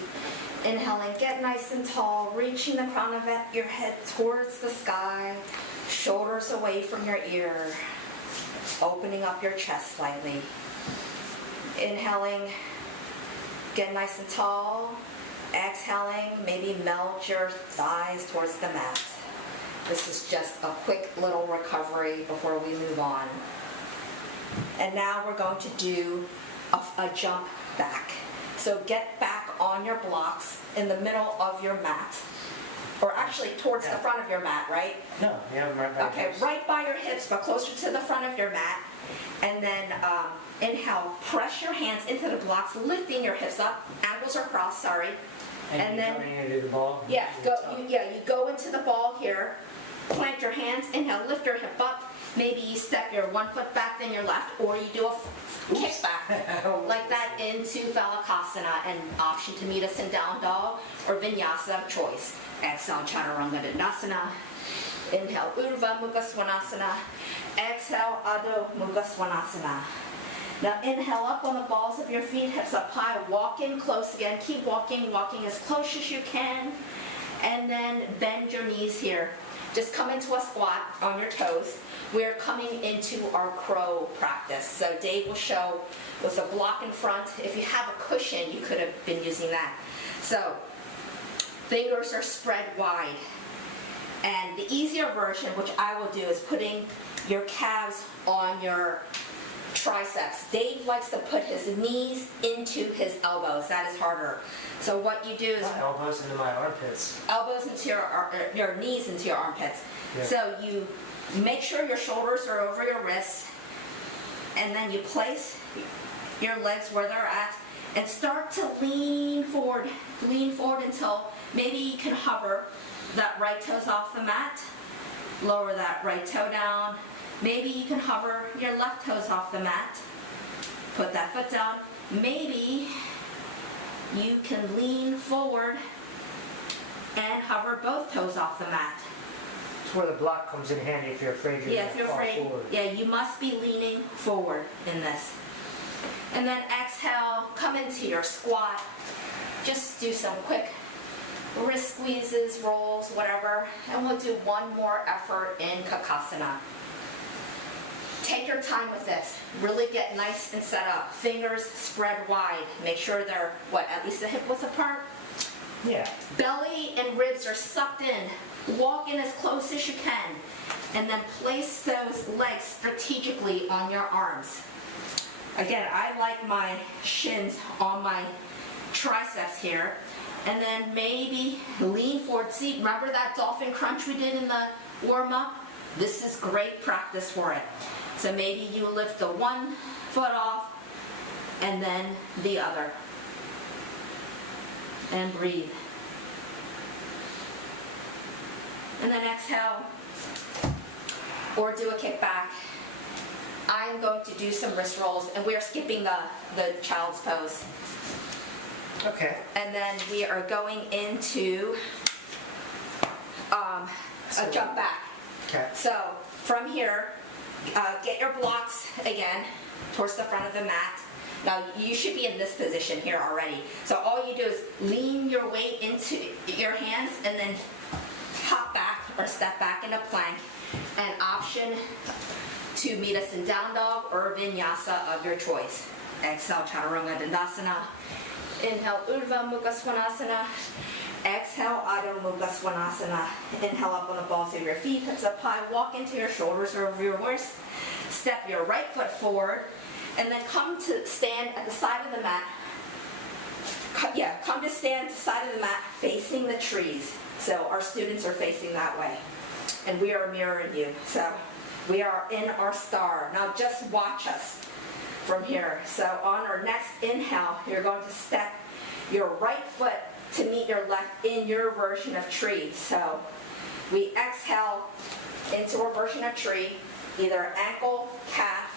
Inhaling, get nice and tall, reaching the crown of your head towards the sky, shoulders away from your ear, opening up your chest slightly. Inhaling, get nice and tall. Exhaling, maybe melt your thighs towards the mat. This is just a quick little recovery before we move on. And now we're going to do a jump back. So get back on your blocks in the middle of your mat. Or actually towards the front of your mat, right? No, you have them right back. Okay, right by your hips, but closer to the front of your mat. And then inhale, press your hands into the blocks, lifting your hips up. Ankles are crossed, sorry. And then, coming into the ball. yeah, you go into the ball here. Plant your hands, inhale, lift your hip up. Maybe you step your one foot back, then your left, or you do a kick back like that into Phalakasana, and option to meet us in down dog or vinyasa choice. Exhale, Chaturanga Dandasana. Inhale, Urdhva Mukha Svanasana. Exhale, Adho Mukha Svanasana. Now inhale up on the balls of your feet, hips up high, walk in close again. Keep walking as close as you can. And then bend your knees here. Just come into a squat on your toes. We're coming into our crow practice. So Dave will show with a block in front. If you have a cushion, you could have been using that. So fingers are spread wide. And the easier version, which I will do, is putting your calves on your triceps. Dave likes to put his knees into his elbows. That is harder. So what you do is My elbows into my armpits. elbows into your knees into your armpits. Yeah. So you make sure your shoulders are over your wrists, and then you place your legs where they're at, and start to lean forward. Lean forward until maybe you can hover that right toes off the mat. Lower that right toe down. Maybe you can hover your left toes off the mat. Put that foot down. Maybe you can lean forward and hover both toes off the mat. It's where the block comes in handy if you're afraid you're Yeah, going if to you're fall afraid, forward. yeah, you must be leaning forward in this. And then exhale, come into your squat. Just do some quick wrist squeezes, rolls, whatever. And we'll do one more effort in Kakasana. Take your time with this. Really get nice and set up. Fingers spread wide. Make sure they're, at least a hip width apart? Yeah. Belly and ribs are sucked in. Walk in as close as you can. And then place those legs strategically on your arms. Again, I like my shins on my triceps here. And then maybe lean forward. See, remember that dolphin crunch we did in the warm-up? This is great practice for it. So maybe you lift the one foot off and then the other. And breathe. And then exhale, or do a kickback. I'm going to do some wrist rolls, and we are skipping the child's pose. Okay. And then we are going into a jump back. Okay. So from here, get your blocks again towards the front of the mat. Now you should be in this position here already. So all you do is lean your weight into your hands and then hop back or step back into plank. An option to meet us in down dog or vinyasa of your choice. Exhale, Chaturanga Dandasana. Inhale, Urdhva Mukha Svanasana. Exhale, Adho Mukha Svanasana. Inhale up on the balls of your feet, hips up high. Walk into your shoulders or over your waist. Step your right foot forward. And then come to stand at the side of the mat. Come to stand at the side of the mat facing the trees. So our students are facing that way. And we are mirroring you. So we are in our star. Now just watch us from here. So on our next inhale, you're going to step your right foot to meet your left in your version of tree. So we exhale into our version of tree, either ankle, calf,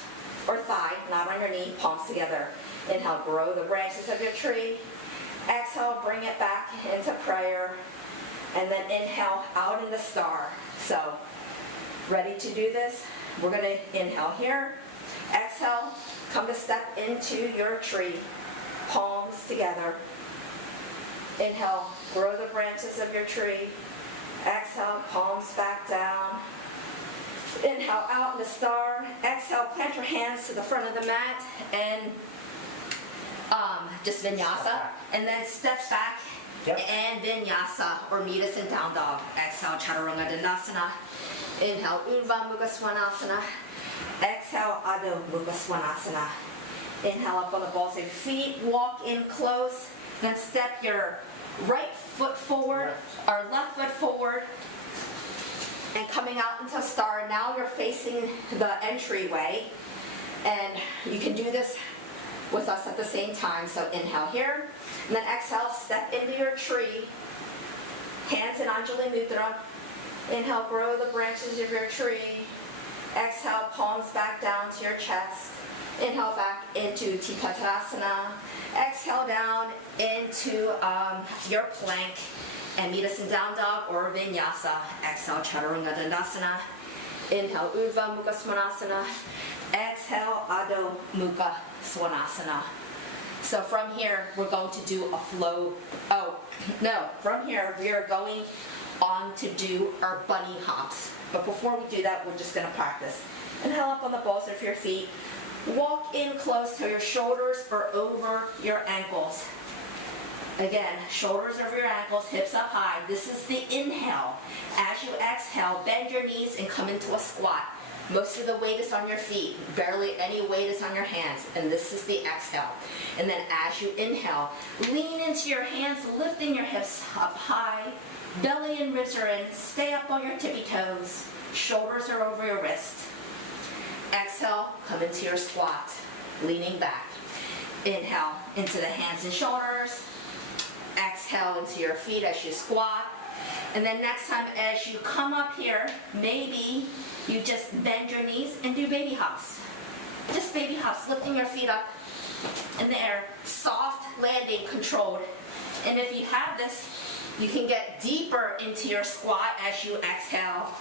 or thigh, not on your knee, palms together. Inhale, grow the branches of your tree. Exhale, bring it back into prayer. And then inhale, out in the star. So, ready to do this? We're going to inhale here. Exhale, come to step into your tree. Palms together. Inhale, grow the branches of your tree. Exhale, palms back down. Inhale, out in the star. Exhale, plant your hands to the front of the mat and just vinyasa. And then step back. Yep. And vinyasa, or meet us in down dog. Exhale, Chaturanga Dandasana. Inhale, Urdhva Mukha Svanasana. Exhale, Adho Mukha Svanasana. Inhale, up on the balls of your feet. Walk in close. Then step your right foot forward, or left foot forward. And coming out into a star. Now you're facing the entryway. And you can do this with us at the same time. So inhale here. And then exhale, step into your tree. Hands in Anjali Mudra. Inhale, grow the branches of your tree. Exhale, palms back down to your chest. Inhale back into Tipatrasana. Exhale down into your plank. And meet us in down dog or vinyasa. Exhale, Chaturanga Dandasana. Inhale, Urdhva Mukha Svanasana. Exhale, Adho Mukha Svanasana. So from here, we're going to do a flow. From here, we are going on to do our bunny hops. But before we do that, we're just going to practice. Inhale up on the balls of your feet. Walk in close to your shoulders or over your ankles. Again, shoulders over your ankles, hips up high. This is the inhale. As you exhale, bend your knees and come into a squat. Most of the weight is on your feet. Barely any weight is on your hands. And this is the exhale. And then as you inhale, lean into your hands, lifting your hips up high. Belly and ribs are in. Stay up on your tippy toes. Shoulders are over your wrist. Exhale, come into your squat, leaning back. Inhale into the hands and shoulders. Exhale into your feet as you squat. And then next time as you come up here, maybe you just bend your knees and do baby hops. Just baby hops, lifting your feet up in the air. Soft landing, controlled. And if you have this, you can get deeper into your squat as you exhale.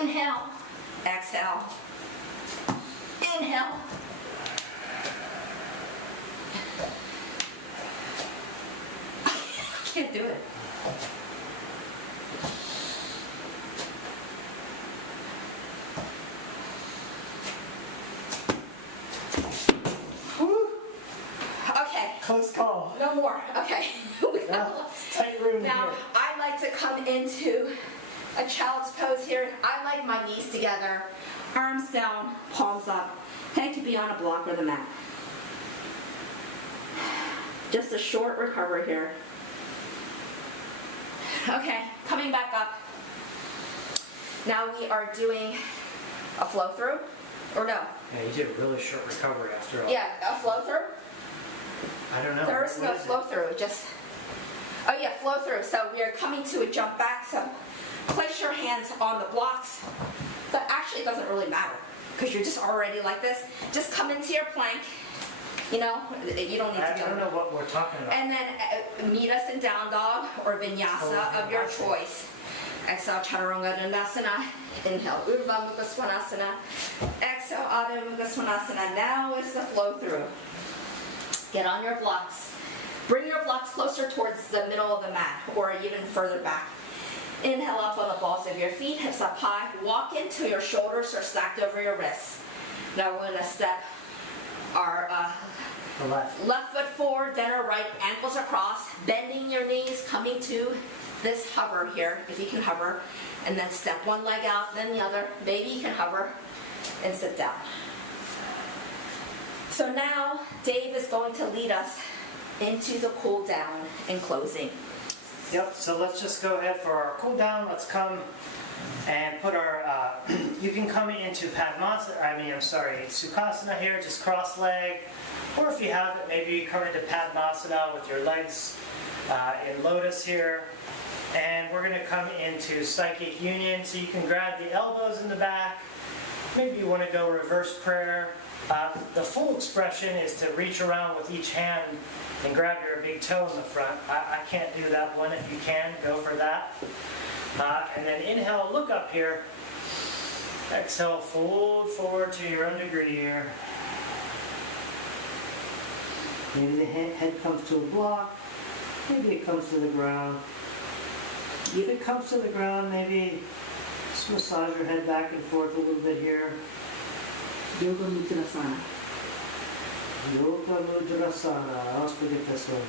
Inhale, exhale. Inhale. I can't do it. No more. Okay. Well, it's a tight room Now, here. I like to come into a child's pose here. I like my knees together, arms down, palms up. Head could be on a block or the mat. Just a short recovery here. Okay, coming back up. Now we are doing a flow through, or no? Yeah, you did a really short recovery after all. Yeah, a flow through. I don't know. There is What no is it? flow through, just, oh yeah, flow through. So we are coming to a jump back, so place your hands on the blocks. But actually it doesn't really matter, because you're just already like this. Just come into your plank, you know, you don't need to I don't know go. what we're talking about. And then meet us in down dog or vinyasa of your choice. Exhale, Chaturanga Dandasana. Inhale, Urdhva Mukha Svanasana. Exhale, Adho Mukha Svanasana. Now is the flow through. Get on your blocks. Bring your blocks closer towards the middle of the mat or even further back. Inhale up on the balls of your feet, hips up high. Walk into your shoulders are stacked over your wrists. Now we're going to step our The left. left foot forward, then our right, ankles across, bending your knees, coming to this hover here, if you can hover, and then step one leg out, then the other. Maybe you can hover and sit down. So now Dave is going to lead us into the cool down and closing. Yep, so let's just go ahead for our cool down. Let's come and put our, you can come into Sukhasana here, just cross leg. Or if you have it, maybe you come into Padmasana with your legs in lotus here. And we're going to come into Psychic Union, so you can grab the elbows in the back. Maybe you want to go reverse prayer. The full expression is to reach around with each hand and grab your big toe in the front. I can't do that one. If you can, go for that. And then inhale, look up here. Exhale, fold forward to your own degree here. Maybe the head comes to a block. Maybe it comes to the ground. If it comes to the ground, maybe just massage your head back and forth a little bit here. Yoga Mudrasana. Yoga Mudrasana. I always forget this one.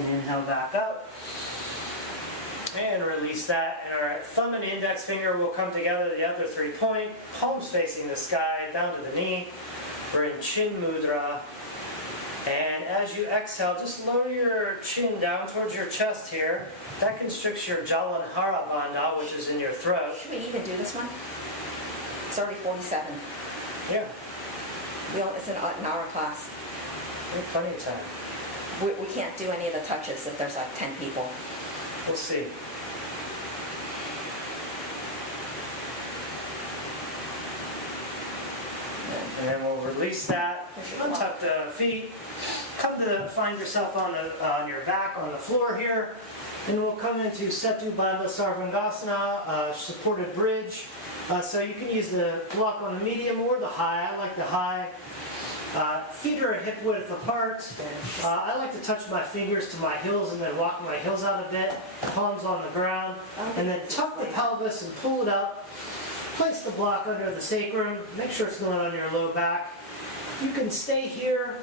And inhale back up. And release that. And our thumb and index finger will come together, the other 3 point. Palms facing the sky, down to the knee. We're in Chin Mudra. And as you exhale, just lower your chin down towards your chest here. That constricts your Jalanhara Bandha, which is in your throat. Should we even do this one? It's already 47. Yeah, It's an hour class. we have plenty of time. We can't do any of the touches if there's like 10 people. We'll see. And then we'll release that. Untuck the feet. Come to find yourself on your back on the floor here. And we'll come into Setu Bandha Sarvangasana, supported bridge. So you can use the block on the medium or the high. I like the high. Feet are a hip width apart. I like to touch my fingers to my heels and then walk my heels out a bit. Palms on the ground. And then tuck the pelvis and pull it up. Place the block under the sacrum. Make sure it's not on your low back. You can stay here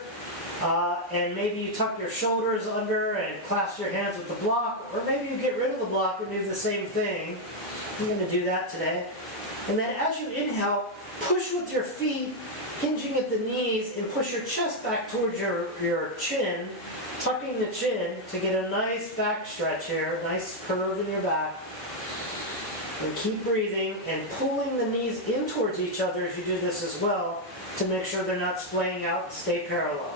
and maybe you tuck your shoulders under and clasp your hands with the block. Or maybe you get rid of the block and do the same thing. I'm going to do that today. And then as you inhale, push with your feet, hinging at the knees, and push your chest back towards your chin, tucking the chin to get a nice back stretch here, nice curve in your back. And keep breathing and pulling the knees in towards each other as you do this as well to make sure they're not splaying out, stay parallel.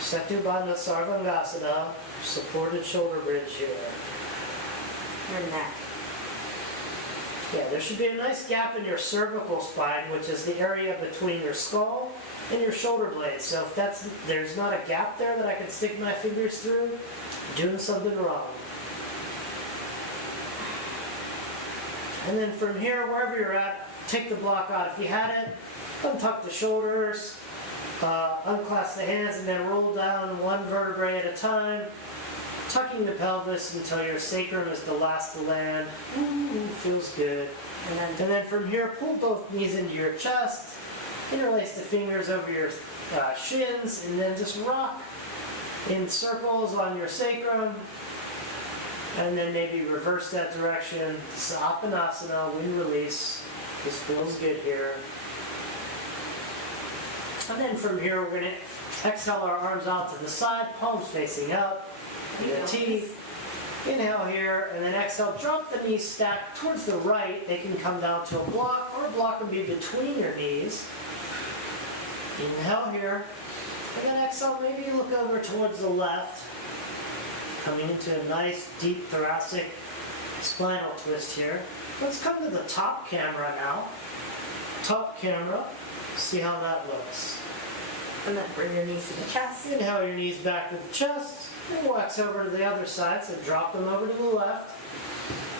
Setu Bandha Sarvangasana, supported shoulder bridge here. Your neck. Yeah, there should be a nice gap in your cervical spine, which is the area between your skull and your shoulder blades. So if there's not a gap there that I can stick my fingers through, I'm doing something wrong. And then from here, wherever you're at, take the block out. If you had it, untuck the shoulders, unclasp the hands, and then roll down one vertebrae at a time, tucking the pelvis until your sacrum is the last to land. Feels good. And then from here, pull both knees into your chest Interlace the fingers over your shins and then just rock in circles on your sacrum. And then maybe reverse that direction. Sapanasana, wind release. This feels good here. And then from here, we're going to exhale our arms out to the side, palms facing up. The T. Inhale here, and then exhale. Drop the knees stacked towards the right. They can come down to a block, or a block can be between your knees. Inhale here, and then exhale. Maybe you look over towards the left, coming into a nice, deep thoracic spinal twist here. Let's come to the top camera now. Top camera. See how that looks. And then bring your knees to the chest. Inhale your knees back to the chest. And wax over to the other side. So drop them over to the left.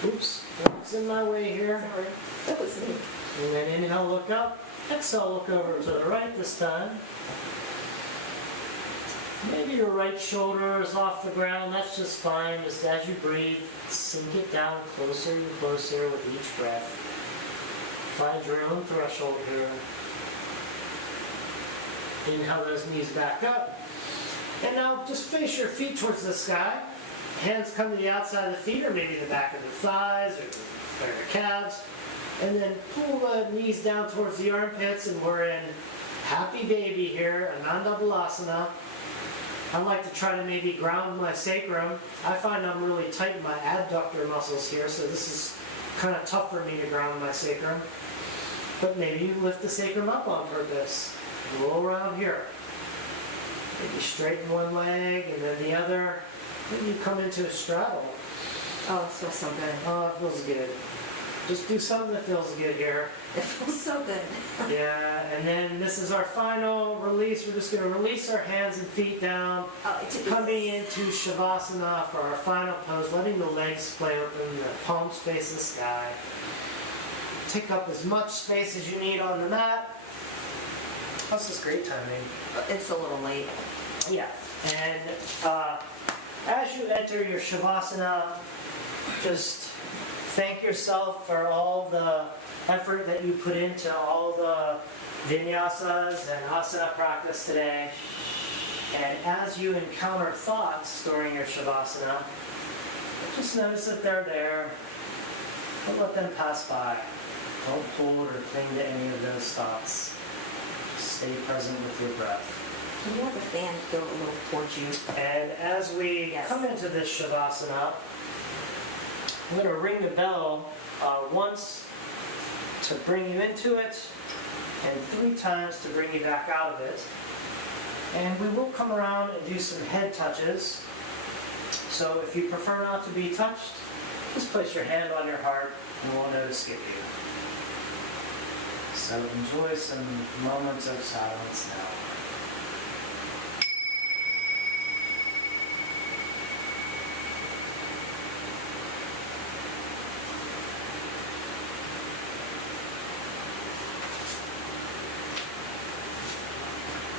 Oops, that's in my way here. Sorry, that was me. And then inhale, look up. Exhale, look over to the right this time. Maybe your right shoulder is off the ground. That's just fine. Just as you breathe, sink it down closer and closer with each breath. Find your own threshold here. Inhale those knees back up. And now just face your feet towards the sky. Hands come to the outside of the feet, or maybe the back of the thighs, or your calves. And then pull the knees down towards the armpits, and we're in happy baby here, Ananda Balasana. I like to try to maybe ground my sacrum. I find I'm really tight in my adductor muscles here, so this is kind of tough for me to ground my sacrum. But maybe you lift the sacrum up on purpose. Roll around here. Maybe straighten one leg and then the other. Then you come into a straddle. Oh, it feels so good. Oh, it feels good. Just do something that feels good here. It feels so good. Yeah, and then this is our final release. We're just going to release our hands and feet down. Coming into Shavasana for our final pose, letting the legs splay open, the palms face the sky. Take up as much space as you need on the mat. This is great timing. It's a little late. Yeah, and as you enter your Shavasana, just thank yourself for all the effort that you put into all the vinyasas and asana practice today. And as you encounter thoughts during your Shavasana, just notice that they're there. Don't let them pass by. Don't hold or cling to any of those thoughts. Stay present with your breath. Can you have the fan go a little towards you? And as we come into this Shavasana, I'm going to ring the bell once to bring you into it, and 3 times to bring you back out of it. And we will come around and do some head touches. So if you prefer not to be touched, just place your hand on your heart and we'll know to skip you. So enjoy some moments of silence now.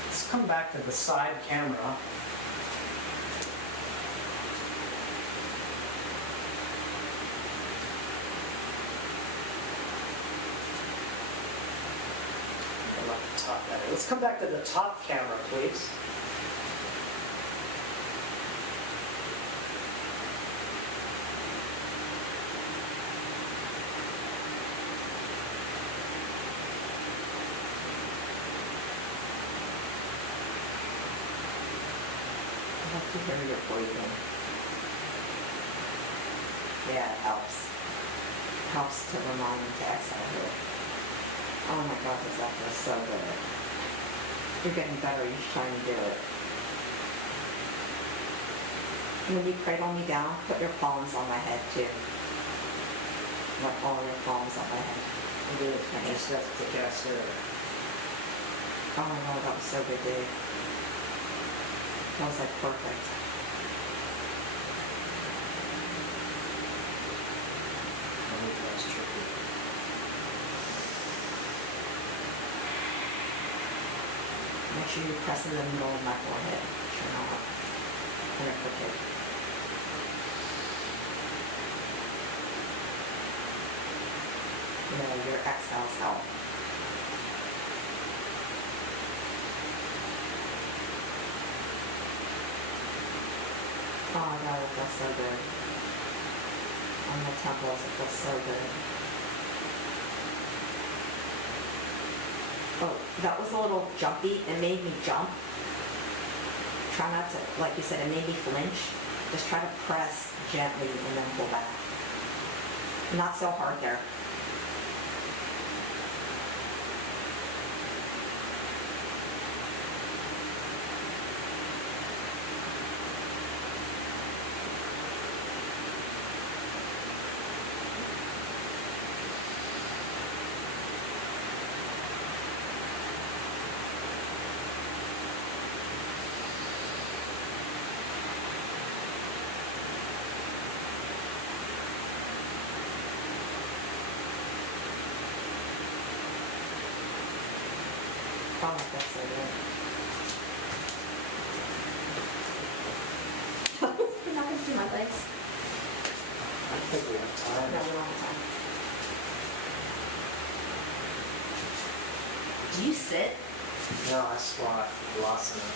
Let's come back to the side camera. Let's come back to the top camera, please. I have to hear your breathing. Yeah, it helps. Helps to remind me to exhale here. Oh my God, this feels so good. You're getting better each time you do it. When you cradle me down, put your palms on my head too. Let all your palms on my head. Good. Just have to cast there. Oh my God, that was so good, dude. That was like perfect. I think that was tricky. Make sure you press in the middle of my forehead. Sure not. And it crooked. Yeah, your exhales help. feels so good. On the temples, it feels so good. Oh, that was a little jumpy. It made me jump. Try not to, like you said, it made me flinch. Just try to press gently and then pull back. Not so hard there. Oh, that's so good. You're not going to do my legs? I think we have time. No, we don't have time. Do you sit? No, I squat. Lasana.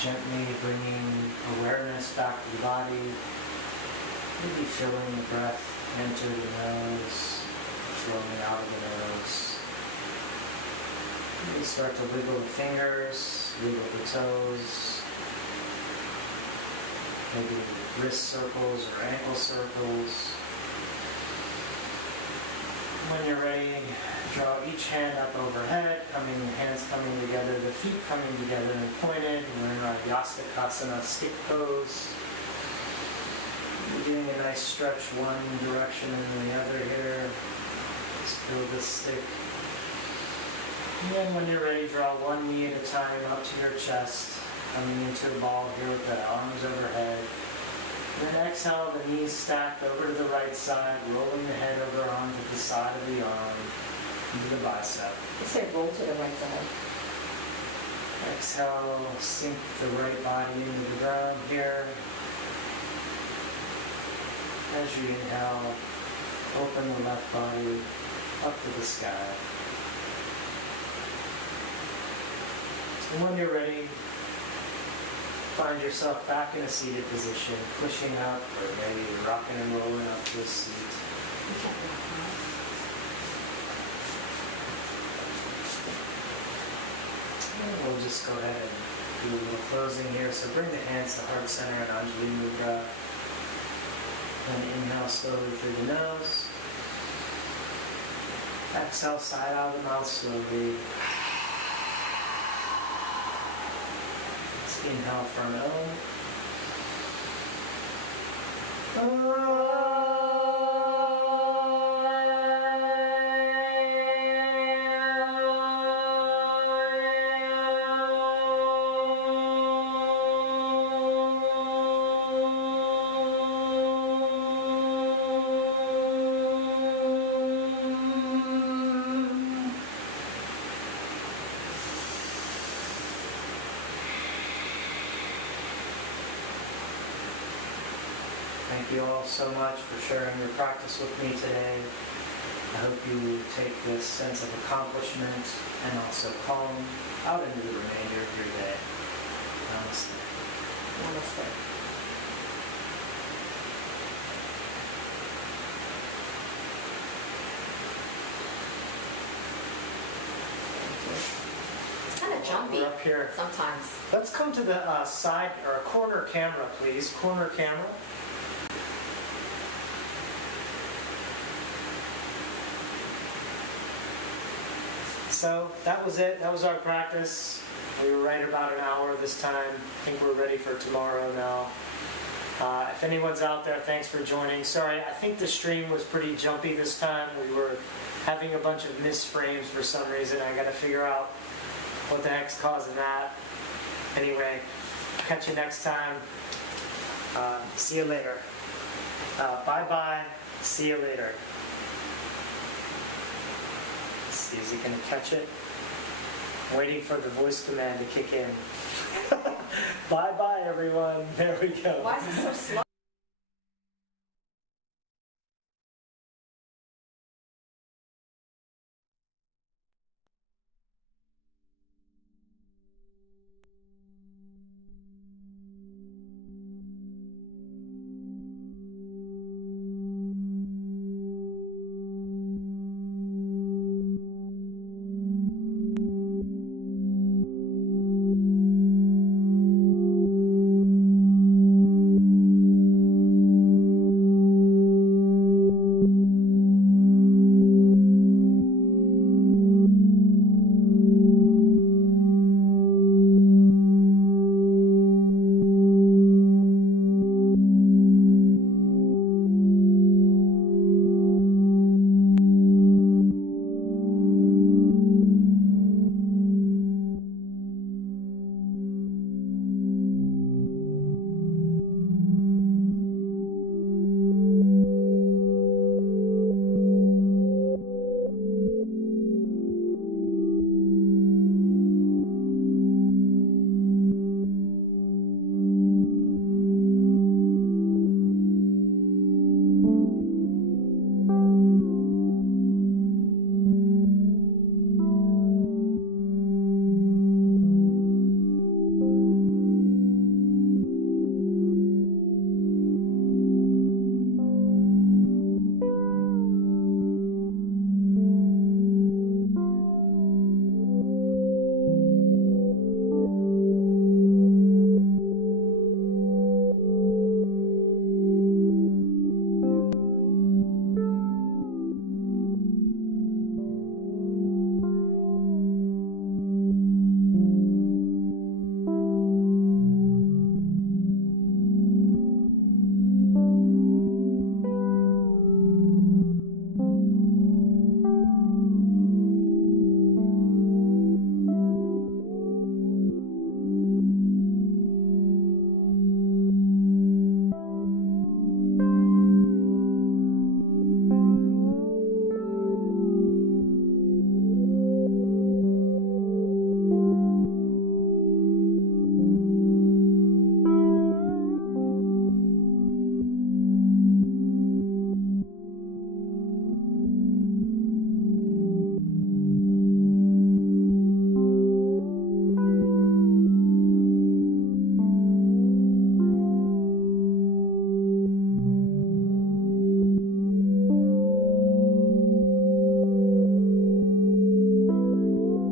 Gently bringing awareness back to the body. Maybe feeling the breath enter the nose, flowing out of the nose. Maybe start to wiggle the fingers, wiggle the toes. Maybe wrist circles or ankle circles. When you're ready, draw each hand up overhead, hands coming together, the feet coming together and pointed. We're in our Yastakasana stick pose. We're doing a nice stretch one direction and the other here. Just feel the stick. And then when you're ready, draw one knee at a time up to your chest, coming into a ball here with the arms overhead. And then exhale, the knees stacked over to the right side, rolling the head over onto the side of the arm, into the bicep. You say roll to the right side. Exhale, sink the right body into the ground here. As you inhale, open the left body up to the sky. And when you're ready, find yourself back in a seated position, pushing up, or maybe rocking and rolling up to a seat. And we'll just go ahead and do a little closing here. So bring the hands to heart center and Anjali Mudra. And inhale slowly through the nose. Exhale, side out of the mouth slowly. Let's inhale from Om. Thank you all so much for sharing your practice with me today. I hope you take this sense of accomplishment and also calm out into the remainder of your day. Namaste. Namaste. It's kind of jumpy We're up here. sometimes. Let's come to the side or corner camera, please. Corner camera. So that was it. That was our practice. We were right about an hour this time. I think we're ready for tomorrow now. If anyone's out there, thanks for joining. Sorry, I think the stream was pretty jumpy this time. We were having a bunch of missed frames for some reason. I got to figure out what the heck's causing that. Anyway, catch you next time. See you later. Bye-bye. See you later. Let's see, is he going to catch it? Waiting for the voice command to kick in. Bye-bye, everyone. There we go. Why is it so slow?